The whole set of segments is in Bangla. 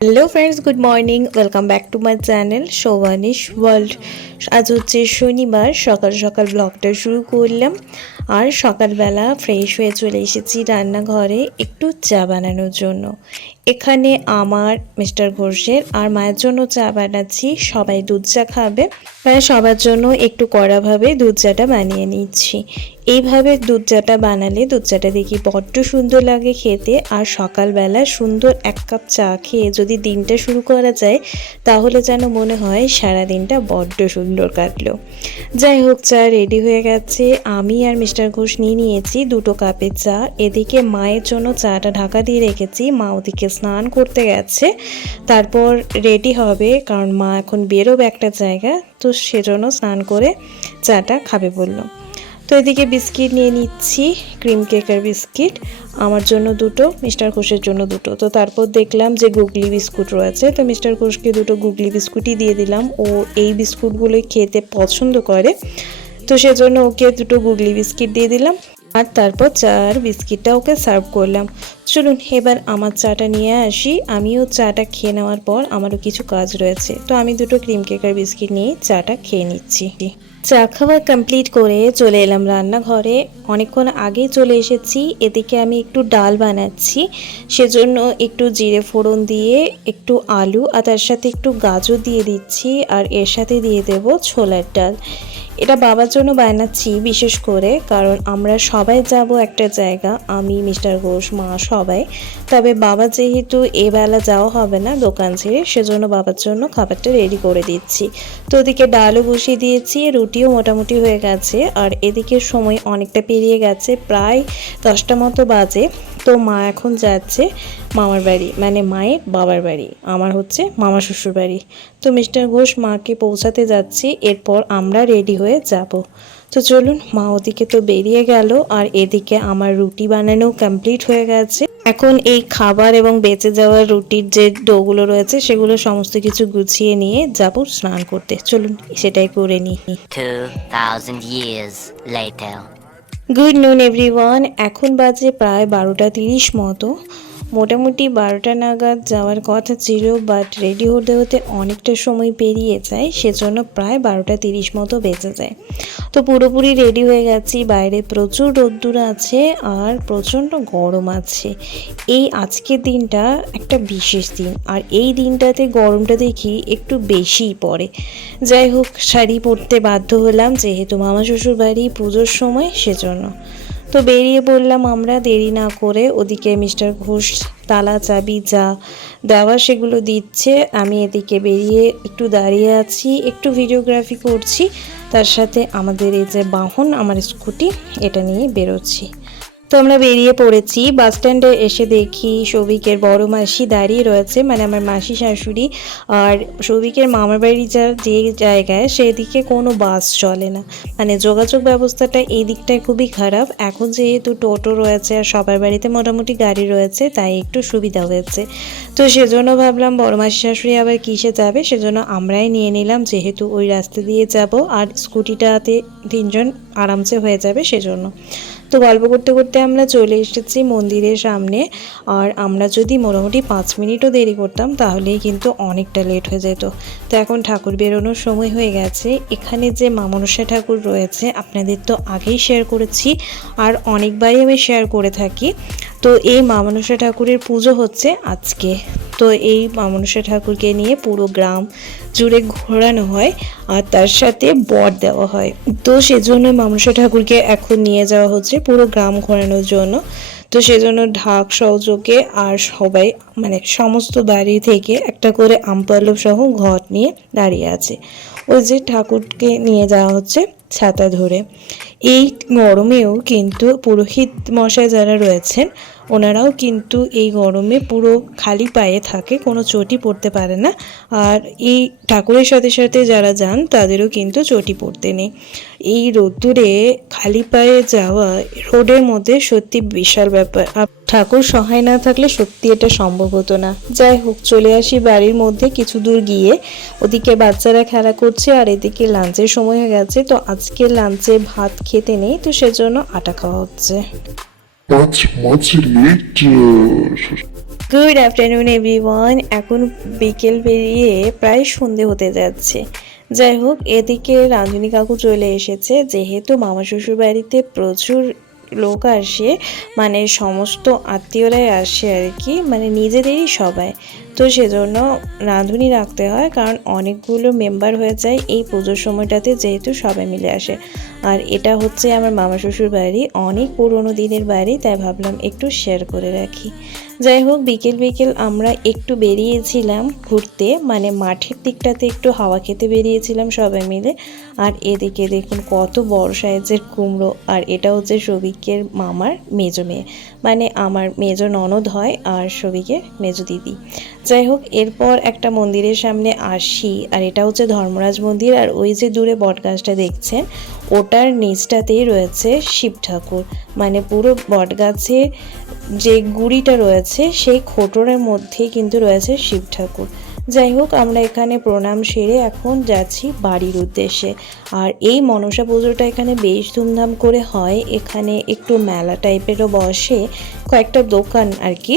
Hello friends good morning welcome back to my channel Sovanish world আজ হচ্ছে শনিবার, সকাল সকাল ব্লগটা শুরু করলাম। আর সকালবেলা ফ্রেশ হয়ে চলে এসেছি রান্নাঘরে একটু চা বানানোর জন্য। এখানে আমার মিস্টার ঘোষের আর মায়ের জন্য চা বানাচ্ছি, সবাই দুধ চা খাবে। মানে সবার জন্য একটু কড়াভাবে দুধ চাটা বানিয়ে নিচ্ছি। এইভাবে দুধ চাটা বানালে দুধ চাটা দেখি বড্ড সুন্দর লাগে খেতে আর সকালবেলা সুন্দর এক কাপ চা খেয়ে যদি দিনটা শুরু করা যায়, তাহলে যেন মনে হয় সারা দিনটা বড্ড সুন্দর কাটলো। যাই হোক, চা রেডি হয়ে গেছে। আমি আর মিস্টার ঘোষ নিয়ে নিয়েছি, দুটো কাপের চা। এদিকে মায়ের জন্য চাটা ঢাকা দিয়ে রেখেছি, মা ওদিকে স্নান করতে গেছে। তারপর রেডি হবে, কারণ মা এখন বেরোবে একটা জায়গা, তো সেজন্য স্নান করে চাটা খাবে বলল। তো এদিকে বিস্কিট নিয়ে নিচ্ছি, ক্রিম কেকের বিস্কিট। আমার জন্য দুটো, মিস্টার ঘোষের জন্য দুটো। তো তারপর দেখলাম যে গুগলি বিস্কুট রয়েছে, তো মিস্টার ঘোষকে দুটো গুগলি বিস্কুটই দিয়ে দিলাম। ও এই বিস্কুটগুলোই খেতে পছন্দ করে। তো সেজন্য ওকে দুটো গুগলি বিস্কিট দিয়ে দিলাম। আর তারপর চার বিস্কিটটা ওকে সার্ভ করলাম। চলুন এবার আমার চাটা নিয়ে আসি। আমিও চাটা খেয়ে নেওয়ার পর আমারও কিছু কাজ রয়েছে। তো আমি দুটো ক্রিম কেকার বিস্কিট নিয়ে চাটা খেয়ে নিচ্ছি। চা খাওয়া কমপ্লিট করে চলে এলাম রান্নাঘরে। অনেকক্ষণ আগেই চলে এসেছি। এদিকে আমি একটু ডাল বানাচ্ছি। সেজন্য একটু জিরে ফোড়ন দিয়ে একটু আলু আর তার সাথে একটু গাজর দিয়ে দিচ্ছি। আর এর সাথে দিয়ে দেব ছোলার ডাল। এটা বাবার জন্য বানাচ্ছি বিশেষ করে, কারণ আমরা সবাই যাব একটা জায়গা, আমি, মিস্টার ঘোষ, মা, সবাই। তবে বাবা যেহেতু এবেলা যাওয়া হবে না দোকান ছেড়ে, সেজন্য বাবার জন্য খাবারটা রেডি করে দিচ্ছি। তো ওদিকে ডালও বসিয়ে দিয়েছি, রুটিও মোটামুটি হয়ে গেছে, আর এদিকে সময় অনেকটা পেরিয়ে গেছে, প্রায় দশটা মতো বাজে। তো মা এখন যাচ্ছে মামার বাড়ি মানে মায়ের বাবার বাড়ি, আমার হচ্ছে মামা শ্বশুর বাড়ি। তো মিস্টার ঘোষ মাকে পৌঁছাতে যাচ্ছি এরপর আমরা রেডি হয়ে যাব। তো চলুন মা ওদিকে তো বেরিয়ে গেল আর এদিকে আমার রুটি বানানো কমপ্লিট হয়ে গেছে। এখন এই খাবার এবং বেঁচে যাওয়া রুটির যে ডোগুলো রয়েছে সেগুলো সমস্ত কিছু গুছিয়ে নিয়ে যাব স্নান করতে। চলুন সেটাই করে নিই। 2,000 years গুড নুন এভরিওয়ান এখন বাজে প্রায় বারোটা তিরিশ মতো। মোটামুটি বারোটা নাগাদ যাওয়ার কথা ছিল বাট রেডি হতে হতে অনেকটা সময় পেরিয়ে যায়, সেজন্য প্রায় বারোটা তিরিশ মতো বেঁচে যায়। তো পুরোপুরি রেডি হয়ে গেছি, বাইরে প্রচুর রোদ্দুর আছে আর প্রচণ্ড গরম আছে। এই আজকের দিনটা একটা বিশেষ দিন, আর এই দিনটাতে গরমটা দেখি একটু বেশিই পড়ে। যাই হোক, শাড়ি পরতে বাধ্য হলাম, যেহেতু মামা শ্বশুর বাড়ি পুজোর সময়, সেজন্য। তো বেরিয়ে বললাম আমরা, দেরি না করে। ওদিকে মিস্টার ঘোষ, তালা, চাবি যা দেওয়া সেগুলো দিচ্ছে। আমি এদিকে বেরিয়ে একটু দাঁড়িয়ে আছি, একটু ভিডিওগ্রাফি করছি। তার সাথে আমাদের এই যে বাহন, আমার স্কুটি, এটা নিয়ে বেরোচ্ছি। তো আমরা বেরিয়ে পড়েছি বাস স্ট্যান্ডে এসে দেখি সৌভিকের বড় মাসি দাঁড়িয়ে রয়েছে মানে আমার মাসি শাশুড়ি আর সৌভিকের মামার বাড়ি যা, যে জায়গায় সেদিকে কোনো বাস চলে না। মানে যোগাযোগ ব্যবস্থাটা এই দিকটায় খুবই খারাপ। এখন যেহেতু টোটো রয়েছে আর সবার বাড়িতে মোটামুটি গাড়ি রয়েছে, তাই একটু সুবিধা হয়েছে। তো সেজন্য ভাবলাম বড় মাসি শাশুড়ি আবার কিসে যাবে, সেজন্য আমরাই নিয়ে নিলাম, যেহেতু ওই রাস্তা দিয়ে যাব আর স্কুটিটাতে তিনজন আরামসে হয়ে যাবে সেজন্য। তো গল্প করতে করতে আমরা চলে এসেছি মন্দিরের সামনে। আর আমরা যদি মোটামুটি পাঁচ মিনিটও দেরি করতাম, তাহলেই কিন্তু অনেকটা লেট হয়ে যেত। তো এখন ঠাকুর বেরোনোর সময় হয়ে গেছে। এখানে যে মামনসা ঠাকুর রয়েছে, আপনাদের তো আগেই শেয়ার করেছি আর অনেকবারই আমি শেয়ার করে থাকি। তো এই মামনসা ঠাকুরের পুজো হচ্ছে আজকে। তো এই মামনসা ঠাকুরকে নিয়ে পুরো গ্রাম জুড়ে ঘোরানো হয় আর তার সাথে বর দেওয়া হয়। তো সেজন্য মামনসা ঠাকুরকে এখন নিয়ে যাওয়া হচ্ছে পুরো গ্রাম ঘোরানোর জন্য। তো সেজন্য ঢাক সহযোগে আর সবাই মানে সমস্ত বাড়ি থেকে একটা করে আমপাল্লব সহ ঘট নিয়ে দাঁড়িয়ে আছে। ওই যে ঠাকুরকে নিয়ে যাওয়া হচ্ছে। ছাতা ধরে। এই গরমেও কিন্তু পুরোহিত মশাই যারা রয়েছেন, ওনারাও কিন্তু এই গরমে পুরো খালি পায়ে থাকে, কোনো চটি পড়তে পারে না। আর এই ঠাকুরের সাথে সাথে যারা যান, তাদেরও কিন্তু চটি পড়তে নেই। এই রোদ্দুরে খালি পায়ে যাওয়া রোডের মধ্যে সত্যি বিশাল ব্যাপার। আর ঠাকুর সহায় না থাকলে সত্যি এটা সম্ভব হতো না। যাই হোক, চলে আসি বাড়ির মধ্যে, কিছু দূর গিয়ে। ওদিকে বাচ্চারা খেলা করছে, আর এদিকে লাঞ্চের সময় হয়ে গেছে, তো আজকে লাঞ্চে ভাত খেতে নেই তো সেজন্য আটা খাওয়া হচ্ছে. গুড আফটারনুন এভরিওয়ান এখন বিকেল পেরিয়ে প্রায় সন্ধে হতে যাচ্ছে। যাই হোক এদিকে রাঁধুনি কাকু চলে এসেছে। যেহেতু মামা শ্বশুর বাড়িতে প্রচুর লোক আসে মানে সমস্ত আত্মীয়রাই আসে আর কি মানে নিজেদেরই সবাই। তো সেজন্য রাঁধুনি রাখতে হয়, কারণ অনেকগুলো মেম্বার হয়ে যায় এই পুজোর সময়টাতে যেহেতু সবাই মিলে আসে। আর এটা হচ্ছে আমার মামা শ্বশুর বাড়ি, অনেক পুরনো দিনের বাড়ি, তাই ভাবলাম একটু শেয়ার করে রাখি। যাই হোক, বিকেল বিকেল আমরা একটু বেরিয়েছিলাম ঘুরতে মানে মাঠের দিকটাতে একটু হাওয়া খেতে বেরিয়েছিলাম সবাই মিলে। আর এদিকে দেখুন কত বড় সাইজের কুমড়ো, আর এটা হচ্ছে সবিকের মামার মেজো মেয়ে মানে আমার মেজো ননদ হয় আর সবিকের মেজো দিদি। যাই হোক, এরপর একটা মন্দিরের সামনে আসি, আর এটা হচ্ছে ধর্মরাজ মন্দির, আর ওই যে দূরে বটগাছটা দেখছেন, ওটার নিচটাতেই রয়েছে শিব ঠাকুর। মানে পুরো বটগাছের যে গুড়িটা রয়েছে, সেই খোটরের মধ্যেই কিন্তু রয়েছে শিব ঠাকুর। যাই হোক, আমরা এখানে প্রণাম সেরে এখন যাচ্ছি বাড়ির উদ্দেশ্যে। আর এই মনসা পুজোটা এখানে বেশ ধুমধাম করে হয়। এখানে একটু মেলা টাইপেরও বসে, কয়েকটা দোকান আর কি।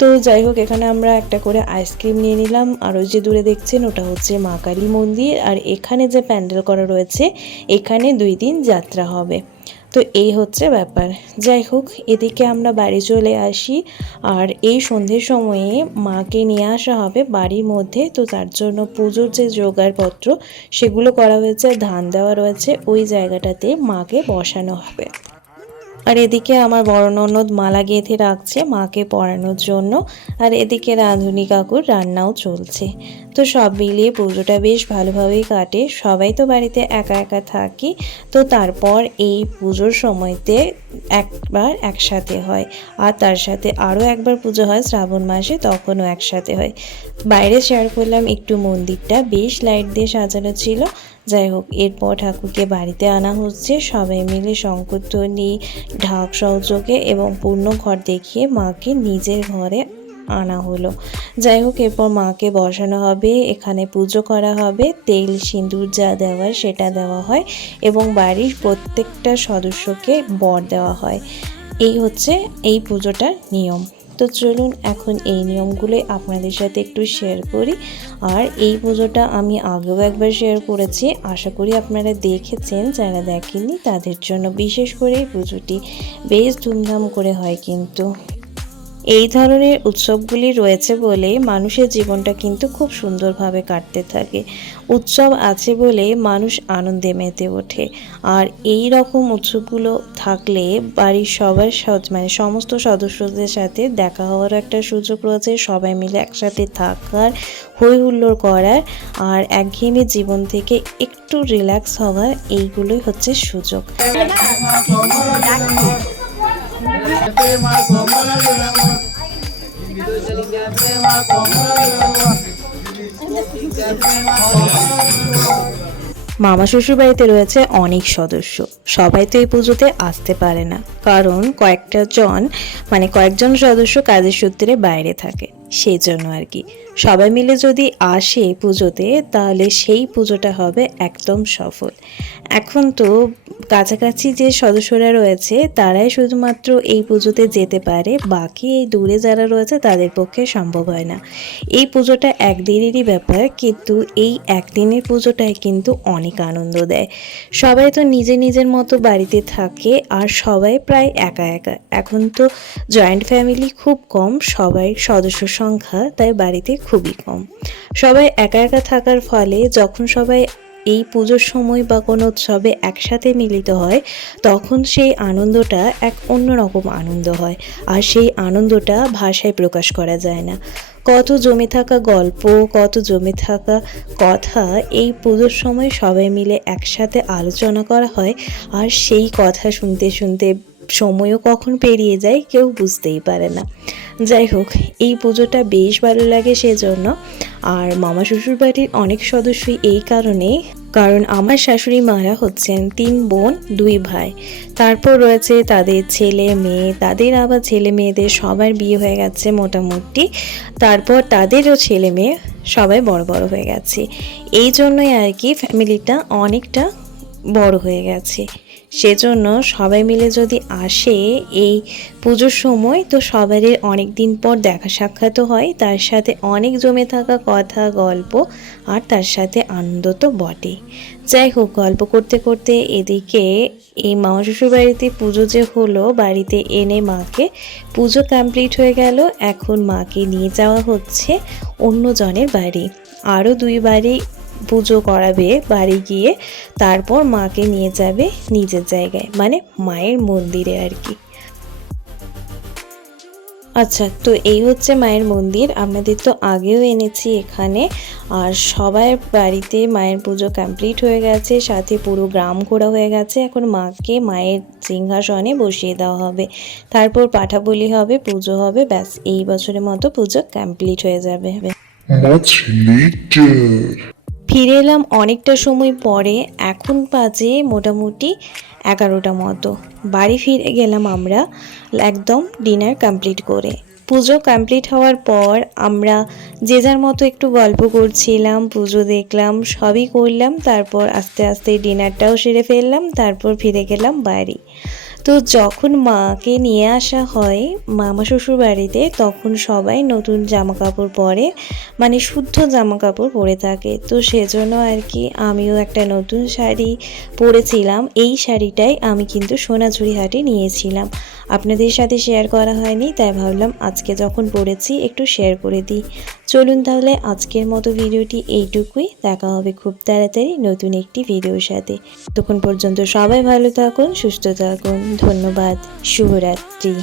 তো যাই হোক, এখানে আমরা একটা করে আইসক্রিম নিয়ে নিলাম। আর ওই যে দূরে দেখছেন, ওটা হচ্ছে মা কালী মন্দির। আর এখানে যে প্যান্ডেল করা রয়েছে, এখানে দুই দিন যাত্রা হবে। তো এই হচ্ছে ব্যাপার। যাই হোক, এদিকে আমরা বাড়ি চলে আসি। আর এই সন্ধ্যের সময়ে মাকে নিয়ে আসা হবে বাড়ির মধ্যে। তো তার জন্য পুজোর যে জোগাড়পত্র, সেগুলো করা হয়েছে, ধান দেওয়া রয়েছে। ওই জায়গাটাতে মাকে বসানো হবে। আর এদিকে আমার বড় ননদ মালা গেঁথে রাখছে মাকে পড়ানোর জন্য। আর এদিকে রাঁধুনি কাকুর রান্নাও চলছে। তো সব মিলিয়ে পুজোটা বেশ ভালোভাবেই কাটে। সবাই তো বাড়িতে একা একা থাকি। তো তারপর এই পুজোর সময়তে একবার একসাথে হয় আর তার সাথে আরও একবার পুজো হয় শ্রাবণ মাসে, তখনও একসাথে হয়। বাইরে শেয়ার করলাম একটু মন্দিরটা, বেশ লাইট দিয়ে সাজানো ছিল। যাই হোক, এরপর ঠাকুরকে বাড়িতে আনা হচ্ছে। সবাই মিলে শঙ্করধ্বনি, ঢাক সহযোগে এবং পূর্ণ ঘর দেখিয়ে মাকে নিজের ঘরে আনা হলো। যাই হোক, এরপর মাকে বসানো হবে, এখানে পুজো করা হবে, তেল, সিঁদুর যা দেওয়ার সেটা দেওয়া হয় এবং বাড়ির প্রত্যেকটা সদস্যকে বর দেওয়া হয়। এই হচ্ছে এই পুজোটার নিয়ম। তো চলুন এখন এই নিয়মগুলোই আপনাদের সাথে একটু শেয়ার করি। আর এই পুজোটা আমি আগেও একবার শেয়ার করেছি। আশা করি আপনারা দেখেছেন, যারা দেখেননি তাদের জন্য বিশেষ করে এই পুজোটি বেশ ধুমধাম করে হয় কিন্তু। এই ধরনের উৎসবগুলি রয়েছে বলে মানুষের জীবনটা কিন্তু খুব সুন্দরভাবে কাটতে থাকে। উৎসব আছে বলে মানুষ আনন্দে মেতে ওঠে। আর এই রকম উৎসবগুলো থাকলে বাড়ির সবার মানে সমস্ত সদস্যদের সাথে দেখা হওয়ার একটা সুযোগ রয়েছে। সবাই মিলে একসাথে থাকার হই হুল্লোড় করার আর একঘেয়েমি জীবন থেকে একটু রিল্যাক্স হওয়ার এইগুলোই হচ্ছে সুযোগ। মামা শ্বশুর বাড়িতে রয়েছে অনেক সদস্য। সবাই তো এই পুজোতে আসতে পারে না। কারণ কয়েকটা জন মানে কয়েকজন সদস্য কাজের সূত্রে বাইরে থাকে। সেই জন্য আর কি। সবাই মিলে যদি আসে পুজোতে, তাহলে সেই পুজোটা হবে একদম সফল। এখন তো কাছাকাছি যে সদস্যরা রয়েছে, তারাই শুধুমাত্র এই পুজোতে যেতে পারে। বাকি এই দূরে যারা রয়েছে, তাদের পক্ষে সম্ভব হয় না। এই পুজোটা একদিনেরই ব্যাপার, কিন্তু এই একদিনের পুজোটাই কিন্তু অনেক আনন্দ দেয়। সবাই তো নিজে নিজের মতো বাড়িতে থাকে, আর সবাই প্রায় একা একা। এখন তো জয়েন্ট ফ্যামিলি খুব কম, সবাই সদস্য সংখ্যা তাই বাড়িতে খুবই কম। সবাই একা একা থাকার ফলে যখন সবাই এই পুজোর সময় বা কোনো উৎসবে একসাথে মিলিত হয়, তখন সেই আনন্দটা এক অন্যরকম আনন্দ হয়। আর সেই আনন্দটা ভাষায় প্রকাশ করা যায় না। কত জমে থাকা গল্প, কত জমে থাকা কথা এই পুজোর সময় সবাই মিলে একসাথে আলোচনা করা হয়, আর সেই কথা শুনতে শুনতে সময়ও কখন পেরিয়ে যায় কেউ বুঝতেই পারে না। যাই হোক, এই পুজোটা বেশ ভালো লাগে সেজন্য। আর মামা শ্বশুর বাড়ির অনেক সদস্যই এই কারণে কারণ আমার শাশুড়ি মারা হচ্ছেন তিন বোন, দুই ভাই। তারপর রয়েছে তাদের ছেলে মেয়ে, তাদের আবার ছেলে মেয়েদের সবার বিয়ে হয়ে গেছে মোটামুটি। তারপর তাদেরও ছেলে মেয়ে সবাই বড় বড় হয়ে গেছে। এই জন্যই আর কি ফ্যামিলিটা অনেকটা বড় হয়ে গেছে। সেজন্য সবাই মিলে যদি আসে এই পুজোর সময়, তো সবারই অনেক দিন পর দেখা সাক্ষাৎও হয়। তার সাথে অনেক জমে থাকা কথা, গল্প, আর তার সাথে আনন্দ তো বটে যাই হোক, গল্প করতে করতে এদিকে এই মামা শ্বশুর বাড়িতে পুজো যে হলো, বাড়িতে এনে মাকে পুজো কমপ্লিট হয়ে গেল। এখন মাকে নিয়ে যাওয়া হচ্ছে অন্যজনের বাড়ি। আরও দুই বাড়ি পুজো করাবে বাড়ি গিয়ে, তারপর মাকে নিয়ে যাবে নিজের জায়গায় মানে মায়ের মন্দিরে আর কি। আচ্ছা তো এই হচ্ছে মায়ের মন্দির আপনাদের তো আগেও এনেছি এখানে, আর সবার বাড়িতে মায়ের পুজো কমপ্লিট হয়ে গেছে, সাথে পুরো গ্রাম ঘোরা হয়ে গেছে, এখন মাকে মায়ের সিংহাসনে বসিয়ে দেওয়া হবে। তারপর পাঠা বলি হবে, পুজো হবে, ব্যাস, এই বছরের মতো পুজো কমপ্লিট হয়ে যাবে. ফিরে এলাম অনেকটা সময় পরে, এখন বাজে মোটামুটি এগারোটা মতো। বাড়ি ফিরে গেলাম আমরা একদম ডিনার কমপ্লিট করে। পুজো কমপ্লিট হওয়ার পর আমরা যে যার মতো একটু গল্প করছিলাম, পুজো দেখলাম, সবই করলাম, তারপর আস্তে আস্তে ডিনারটাও সেরে ফেললাম, তারপর ফিরে গেলাম বাড়ি। তো যখন মাকে নিয়ে আসা হয় মামা শ্বশুর বাড়িতে তখন সবাই নতুন জামা কাপড় পরে মানে শুদ্ধ জামা কাপড় পরে থাকে। তো সেজন্য আর কি আমিও একটা নতুন শাড়ি পরেছিলাম। এই শাড়িটাই আমি কিন্তু সোনাঝুরি হাটে নিয়েছিলাম। আপনাদের সাথে শেয়ার করা হয়নি, তাই ভাবলাম আজকে যখন পড়েছি একটু শেয়ার করে দিই। চলুন তাহলে আজকের মতো ভিডিওটি এইটুকুই। দেখা হবে খুব তাড়াতাড়ি নতুন একটি ভিডিওর সাথে। তখন পর্যন্ত সবাই ভালো থাকুন, সুস্থ থাকুন। ধন্যবাদ। শুভরাত্রি।